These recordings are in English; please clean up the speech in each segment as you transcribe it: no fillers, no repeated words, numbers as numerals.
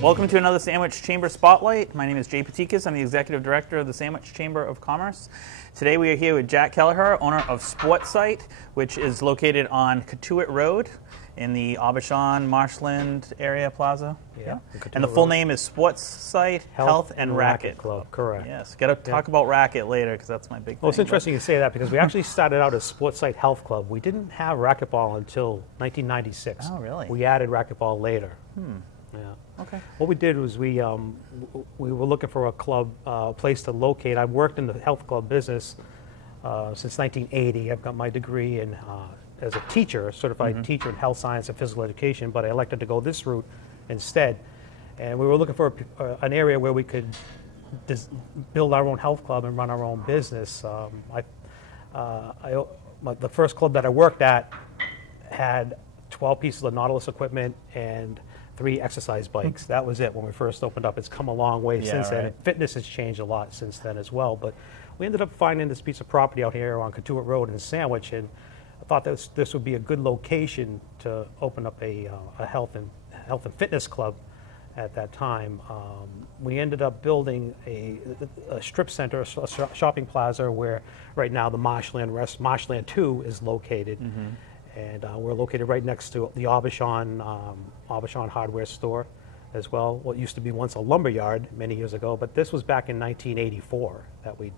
Welcome to another Sandwich Chamber Spotlight. My name is Jay Patikas. I'm the Executive Director of the Sandwich Chamber of Commerce. Today we are here with Jack Kelleher, owner of Sportsite, which is located on Cotuit Road in the Aubuchon, Marshland area plaza. Yeah. And the full name is Sportsite Health and Racquet Club. Correct. Yes. Got to talk about racket later because that's my big thing. Well, it's interesting you say that because we actually started out as Sportsite Health Club. We didn't have racquetball until 1996. Oh, really? We added racquetball later. Yeah. Okay. What we did was we were looking for a club, place to locate. I've worked in the health club business since 1980. I've got my degree in as a teacher, certified teacher in health science and physical education, but I elected to go this route instead. And we were looking for an area where we could build our own health club and run our own business. The first club that I worked at had 12 pieces of Nautilus equipment and 3 exercise bikes. That was it when we first opened up. It's come a long way since then. And fitness has changed a lot since then as well. But we ended up finding this piece of property out here on Cotuit Road in Sandwich, and I thought this would be a good location to open up a health and fitness club at that time. We ended up building a strip center, a shopping plaza where right now the Marshland 2 is located. And we're located right next to the Aubuchon hardware store as well. What used to be once a lumber yard many years ago, but this was back in 1984 that we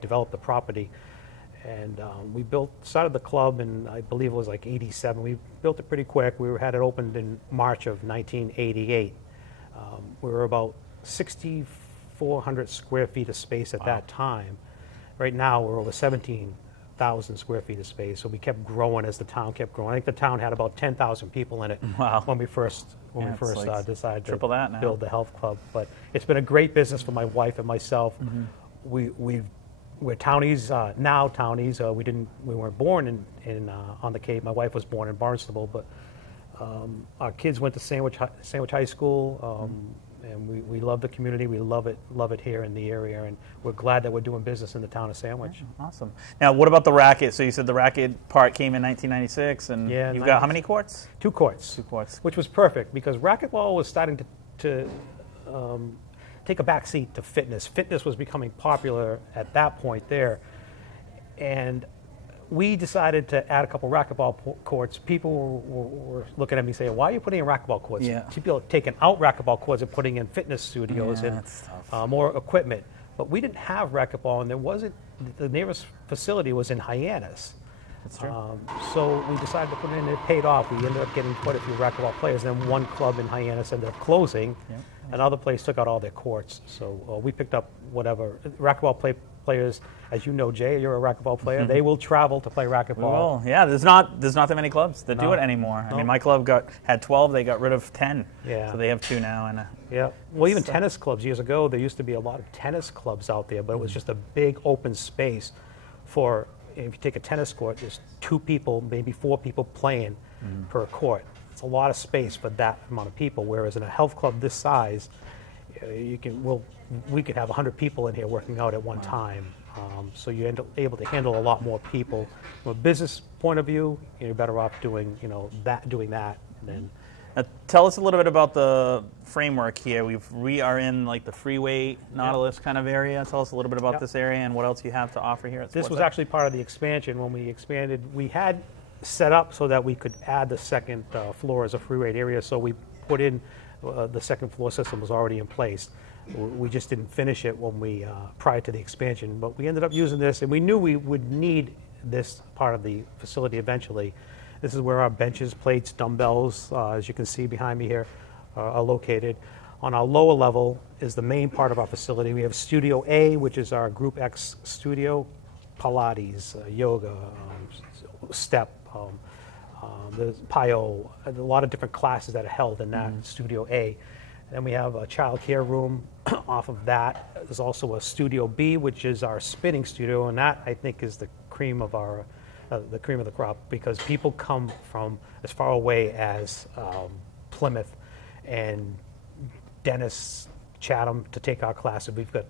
developed the property. And we started the club in, I believe it was like 87. We built it pretty quick. We had it opened in March of 1988. We were about 6,400 square feet of space at that time. Right now we're over 17,000 square feet of space. So we kept growing as the town kept growing. I think the town had about 10,000 people in it when we first decided to build the health club. But it's been a great business for my wife and myself. We're townies now. Townies. We weren't born on the Cape. My wife was born in Barnstable, but our kids went to Sandwich High School. And we love the community. We love it here in the area, and we're glad that we're doing business in the town of Sandwich. Awesome. Now, what about the racket? So you said the racket part came in 1996, and you've got how many courts? 2 courts. 2 courts. Which was perfect because racquetball was starting to take a back seat to fitness. Fitness was becoming popular at that point there, and we decided to add a couple racquetball courts. People were looking at me saying, why are you putting in racquetball courts? People are taking out racquetball courts and putting in fitness studios and more equipment. But we didn't have racquetball, and the nearest facility was in Hyannis. That's true. So we decided to put it in, and it paid off. We ended up getting quite a few racquetball players. Then one club in Hyannis ended up closing. Another place took out all their courts. So we picked up whatever. Racquetball players, as you know, Jay, you're a racquetball player. They will travel to play racquetball. We will. Yeah, there's not that many clubs that do it anymore. I mean, my club had 12. They got rid of 10. So they have 2 now. And well, even tennis clubs. Years ago, there used to be a lot of tennis clubs out there, but it was just a big open space for. If you take a tennis court, there's 2 people, maybe 4 people playing per court. It's a lot of space for that amount of people. Whereas in a health club this size, we could have 100 people in here working out at one time. So you're able to handle a lot more people. From a business point of view, you're better off doing that. And then now, tell us a little bit about the framework here. We are in like the freeway Nautilus kind of area. Tell us a little bit about this area and what else you have to offer here at Sportsite. This was actually part of the expansion. When we expanded, we had set up so that we could add the second floor as a freeway area. So we put in the second floor system was already in place. We just didn't finish it when prior to the expansion. But we ended up using this, and we knew we would need this part of the facility eventually. This is where our benches, plates, dumbbells, as you can see behind me here, are located. On our lower level is the main part of our facility. We have Studio A, which is our Group X studio, Pilates, yoga, step, there's PIO, a lot of different classes that are held in that Studio A. Then we have a child care room off of that. There's also a Studio B, which is our spinning studio, and that I think is the cream of the crop because people come from as far away as Plymouth and Dennis, Chatham to take our classes. We've got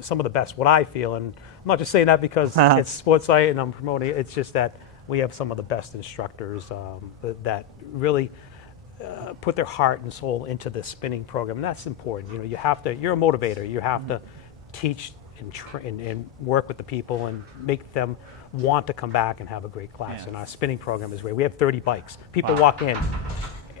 some of the best, what I feel, and I'm not just saying that because it's Sportsite and I'm promoting it. It's just that we have some of the best instructors that really put their heart and soul into the spinning program. And that's important. You know, you have to. You're a motivator. You have to teach and work with the people and make them want to come back and have a great class. Yes. And our spinning program is great. We have 30 bikes. People walk in,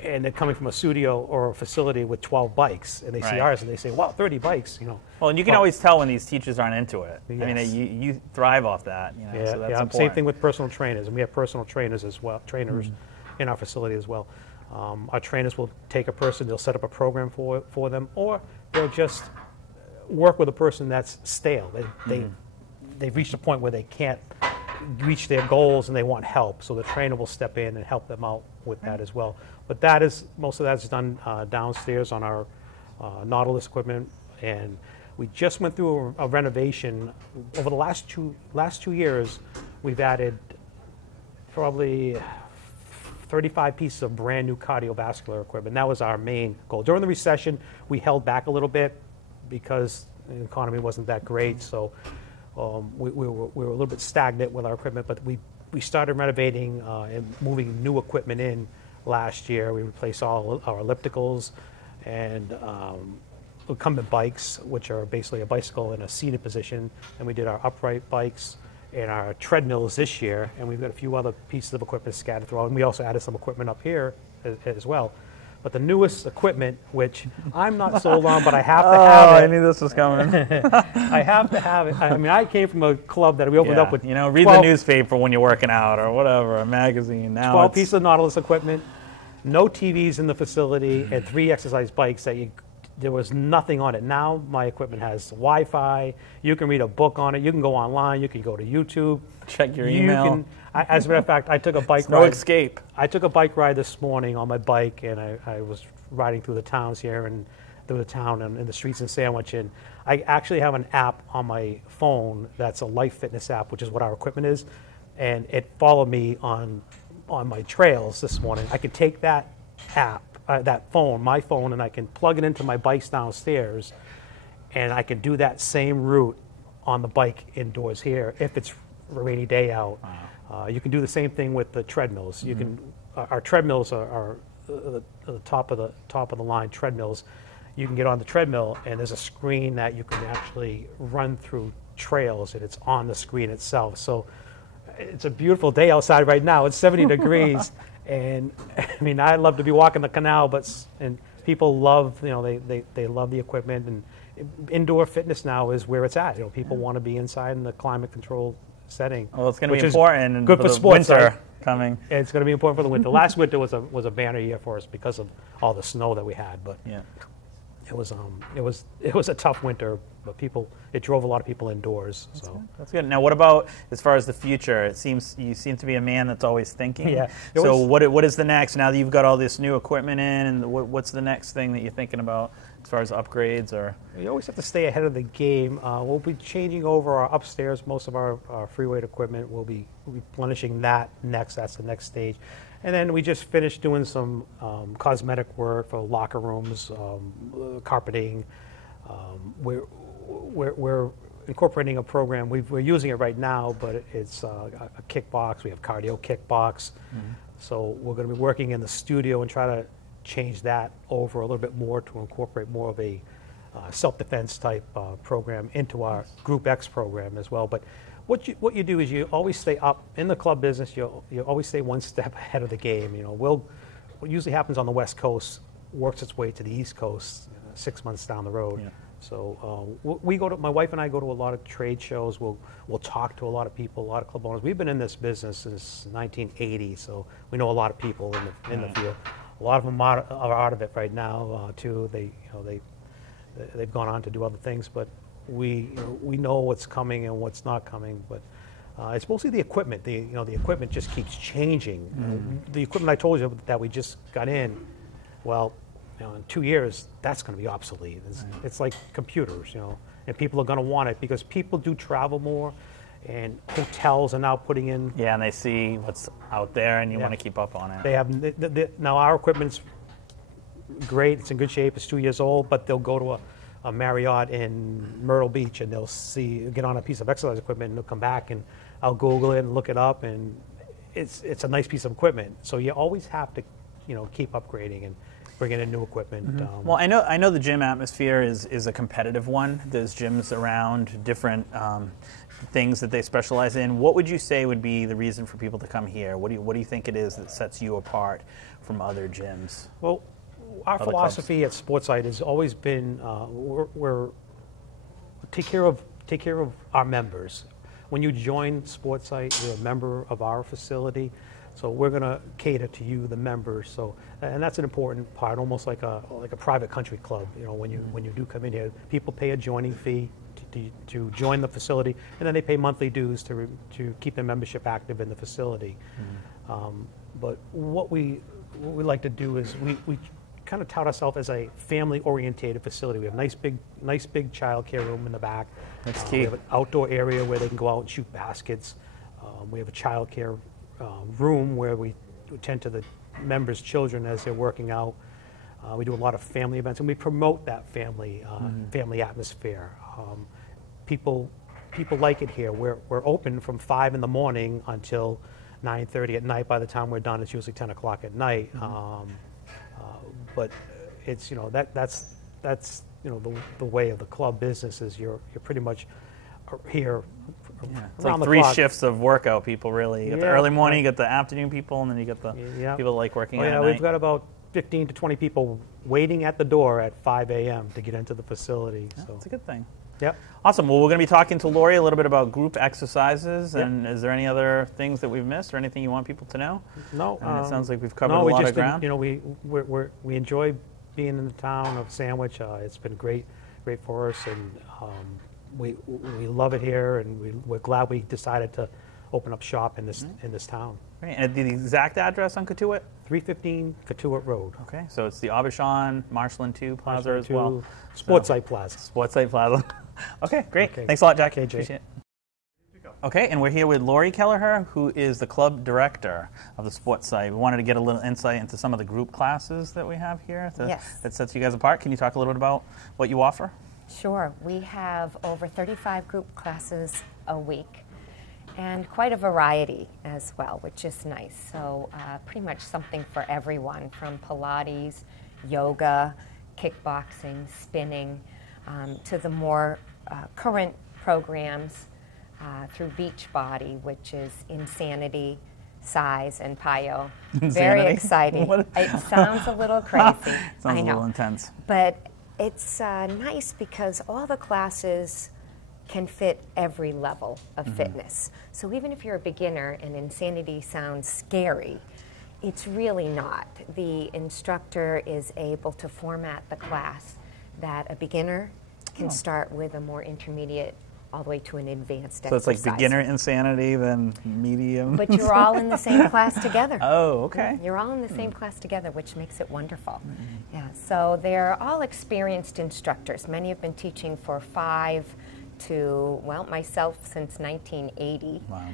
and they're coming from a studio or a facility with 12 bikes, and they see ours, and they say, "Wow, 30 bikes!" You know. Well, and you can always tell when these teachers aren't into it. Yes. I mean, you thrive off that. You know, so that's important. Same thing with personal trainers, and we have personal trainers as well. Trainers in our facility as well. Our trainers will take a person, they'll set up a program for them, or they'll just work with a person that's stale. They've reached a point where they can't reach their goals and they want help, so the trainer will step in and help them out with that as well. But most of that is done downstairs on our Nautilus equipment, and we just went through a renovation. Over the last two years, we've added probably 35 pieces of brand new cardiovascular equipment. That was our main goal. During the recession, we held back a little bit because the economy wasn't that great, so we were a little bit stagnant with our equipment, but we started renovating and moving new equipment in last year. We replaced all our ellipticals and recumbent bikes, which are basically a bicycle in a seated position, and we did our upright bikes and our treadmills this year, and we've got a few other pieces of equipment scattered throughout, and we also added some equipment up here as well. But the newest equipment, which I'm not sold on, but I have to have it. I knew this was coming. I have to have it. I mean, I came from a club that we opened up with. You know, read the newspaper when you're working out or whatever, a magazine. Now 12 pieces of Nautilus equipment, no TVs in the facility, and 3 exercise bikes that there was nothing on it. Now my equipment has Wi-Fi. You can read a book on it. You can go online. You can go to YouTube. Check your email. As a matter of fact, I took a bike ride. No escape. I took a bike ride this morning on my bike, and I was riding through the towns here and through the town and in the streets in Sandwich. And I actually have an app on my phone that's a life fitness app, which is what our equipment is. And it followed me on my trails this morning. I could take that app, my phone, and I can plug it into my bikes downstairs, and I can do that same route on the bike indoors here if it's a rainy day out. Wow. You can do the same thing with the treadmills. You can. Our treadmills are the top of the line treadmills. You can get on the treadmill, and there's a screen that you can actually run through trails, and it's on the screen itself. So it's a beautiful day outside right now. It's 70 degrees. And I mean, I love to be walking the canal, and people love, they love the equipment, and indoor fitness now is where it's at. You know, people want to be inside in the climate controlled setting. Well, it's going to be important good for the sports, winter coming. It's going to be important for the winter. Last winter was a banner year for us because of all the snow that we had, but it was a tough winter. But it drove a lot of people indoors. That's good. Now, what about as far as the future? You seem to be a man that's always thinking. Yeah. So what is the next? Now that you've got all this new equipment in, and what's the next thing that you're thinking about as far as upgrades? Or you always have to stay ahead of the game. We'll be changing over our upstairs. Most of our free weight equipment. We'll be replenishing that next. That's the next stage. And then we just finished doing some cosmetic work for locker rooms, carpeting. We're incorporating a program. We're using it right now, but it's a kickbox. We have cardio kickbox. So we're going to be working in the studio and try to change that over a little bit more to incorporate more of a self-defense type program into our Group X program as well. But what you do is you always stay up in the club business. You always stay one step ahead of the game. You know, what usually happens on the West Coast works its way to the East Coast 6 months down the road. Yeah. So my wife and I go to a lot of trade shows. We'll talk to a lot of people, a lot of club owners. We've been in this business since 1980, so we know a lot of people in the field. A lot of them are out of it right now too. They've gone on to do other things, but we know what's coming and what's not coming. But it's mostly the equipment. The equipment just keeps changing. The equipment I told you that we just got in, well, in 2 years, that's going to be obsolete. It's like computers, and people are going to want it because people do travel more, and hotels are now putting in. Yeah, and they see what's out there, and you want to keep up on it. They have now our equipment's great. It's in good shape. It's 2 years old, but they'll go to a Marriott in Myrtle Beach, and they'll get on a piece of exercise equipment, and they'll come back, and I'll Google it and look it up, and it's a nice piece of equipment. So you always have to keep upgrading and bringing in new equipment. Well, I know the gym atmosphere is a competitive one. There's gyms around different things that they specialize in. What would you say would be the reason for people to come here? What do you think it is that sets you apart from other gyms? Well, our philosophy at Sportsite has always been we're take care of our members. When you join Sportsite, you're a member of our facility. So we're going to cater to you, the members. So, and that's an important part, almost like a private country club. When you do come in here, people pay a joining fee to join the facility, and then they pay monthly dues to keep their membership active in the facility. But what we like to do is we kind of tout ourselves as a family-oriented facility. We have nice big child care room in the back. That's key. We have an outdoor area where they can go out and shoot baskets. We have a child care room where we tend to the members' children as they're working out. We do a lot of family events, and we promote that family atmosphere. People like it here. We're open from 5 in the morning until 9:30 at night. By the time we're done, it's usually 10 o'clock at night. But it's that's the way of the club business is you're pretty much here. Yeah, it's like 3 shifts of workout people, really. You get the early morning, you get the afternoon people, and then you get the people that like working out at night. We've got about 15 to 20 people waiting at the door at 5 a.m. to get into the facility. Yeah, so that's a good thing. Yeah. Awesome. Well, we're going to be talking to Lori a little bit about group exercises, and is there any other things that we've missed or anything you want people to know? No. It sounds like we've covered a lot of ground. We enjoy being in the town of Sandwich. It's been great for us, and we love it here, and we're glad we decided to open up shop in this town. Great. And the exact address on Cotuit? 315 Cotuit Road. Okay, so it's the Aubuchon, Marshland 2 Plaza as well. Sportsite Plaza. Sportsite Plaza. Okay, great. Okay. Thanks a lot, Jack. Okay, appreciate it. Okay, and we're here with Lori Kelleher, who is the club director of the Sportsite. We wanted to get a little insight into some of the group classes that we have here that sets you guys apart. Can you talk a little bit about what you offer? Sure. We have over 35 group classes a week, and quite a variety as well, which is nice. So pretty much something for everyone, from Pilates, yoga, kickboxing, spinning, to the more current programs through Beachbody, which is Insanity, Size, and Pyo. Very exciting. It sounds a little crazy. Sounds a little intense. But it's nice because all the classes can fit every level of fitness. So even if you're a beginner and Insanity sounds scary, it's really not. The instructor is able to format the class that a beginner can start with, a more intermediate all the way to an advanced exercise. So it's like beginner Insanity, then medium? But you're all in the same class together. Oh, okay. You're all in the same class together, which makes it wonderful. Yeah, so they're all experienced instructors. Many have been teaching for 5 to, well, myself since 1980. Wow.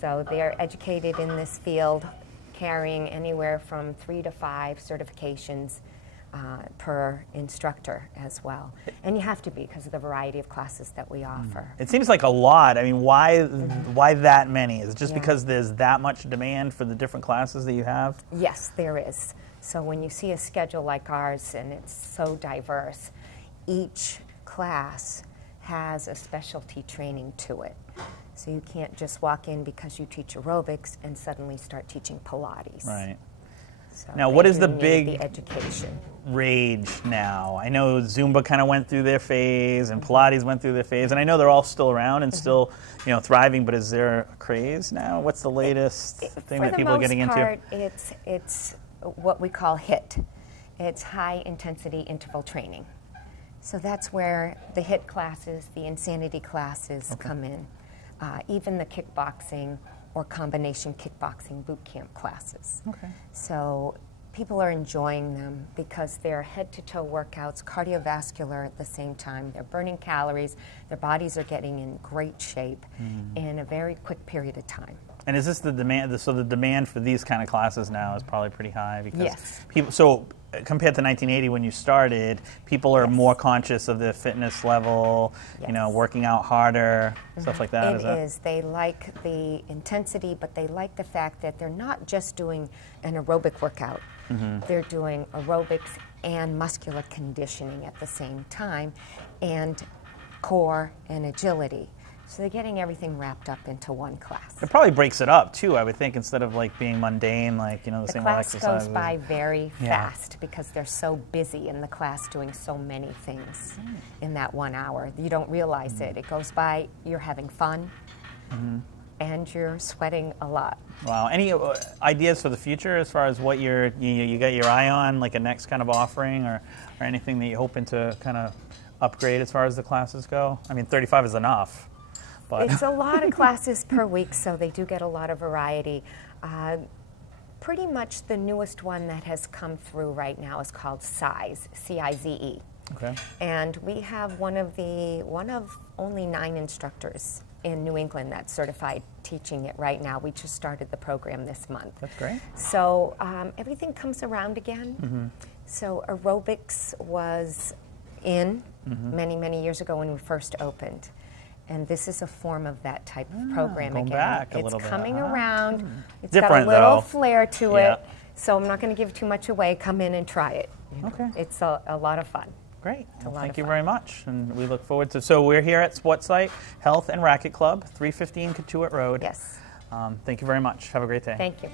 So they're educated in this field, carrying anywhere from 3 to 5 certifications per instructor as well. And you have to be because of the variety of classes that we offer. It seems like a lot. I mean, why that many? Is it just because there's that much demand for the different classes that you have? Yes, there is. So when you see a schedule like ours and it's so diverse, each class has a specialty training to it. So you can't just walk in because you teach aerobics and suddenly start teaching Pilates. Right. So now, what is the big education rage now? I know Zumba kind of went through their phase, and Pilates went through their phase, and I know they're all still around and still, thriving. But is there a craze now? What's the latest thing that people are getting into? For the most part, it's what we call HIIT. It's high intensity interval training. So that's where the HIIT classes, the Insanity classes come in. Even the kickboxing or combination kickboxing boot camp classes. Okay. So people are enjoying them because they're head-to-toe workouts, cardiovascular at the same time. They're burning calories. Their bodies are getting in great shape in a very quick period of time. And is this the demand? So the demand for these kind of classes now is probably pretty high because Yes. people. So compared to 1980 when you started, people are more conscious of their fitness level. Yes. You know, working out harder, stuff like that. It is. They like the intensity, but they like the fact that they're not just doing an aerobic workout. They're doing aerobics and muscular conditioning at the same time, and core and agility. So they're getting everything wrapped up into one class. It probably breaks it up too, I would think, instead of like being mundane, like, you know, the same old class exercises. goes by very fast because they're so busy in the class doing so many things in that 1 hour. You don't realize it. It goes by, you're having fun, and you're sweating a lot. Wow. Any ideas for the future as far as what you got your eye on, like a next kind of offering or anything that you're hoping to kind of upgrade as far as the classes go? I mean, 35 is enough. But It's a lot of classes per week, so they do get a lot of variety. Pretty much the newest one that has come through right now is called CIZE, C-I-Z-E. Okay. And we have one of only 9 instructors in New England that's certified teaching it right now. We just started the program this month. That's great. So everything comes around again. So aerobics was in many, many years ago when we first opened. And this is a form of that type of program going again. back a it's little bit, coming around. It's Different, got a little though. flair to Yeah. it. So I'm not going to give too much away. Come in and try it. Okay. It's a lot of fun. Great. Well, lot thank of you fun. very much. And we look forward to, so we're here at Sportsite Health and Racket Club, 315 Catuit Road. Yes. Thank you very much. Have a great day. Thank you.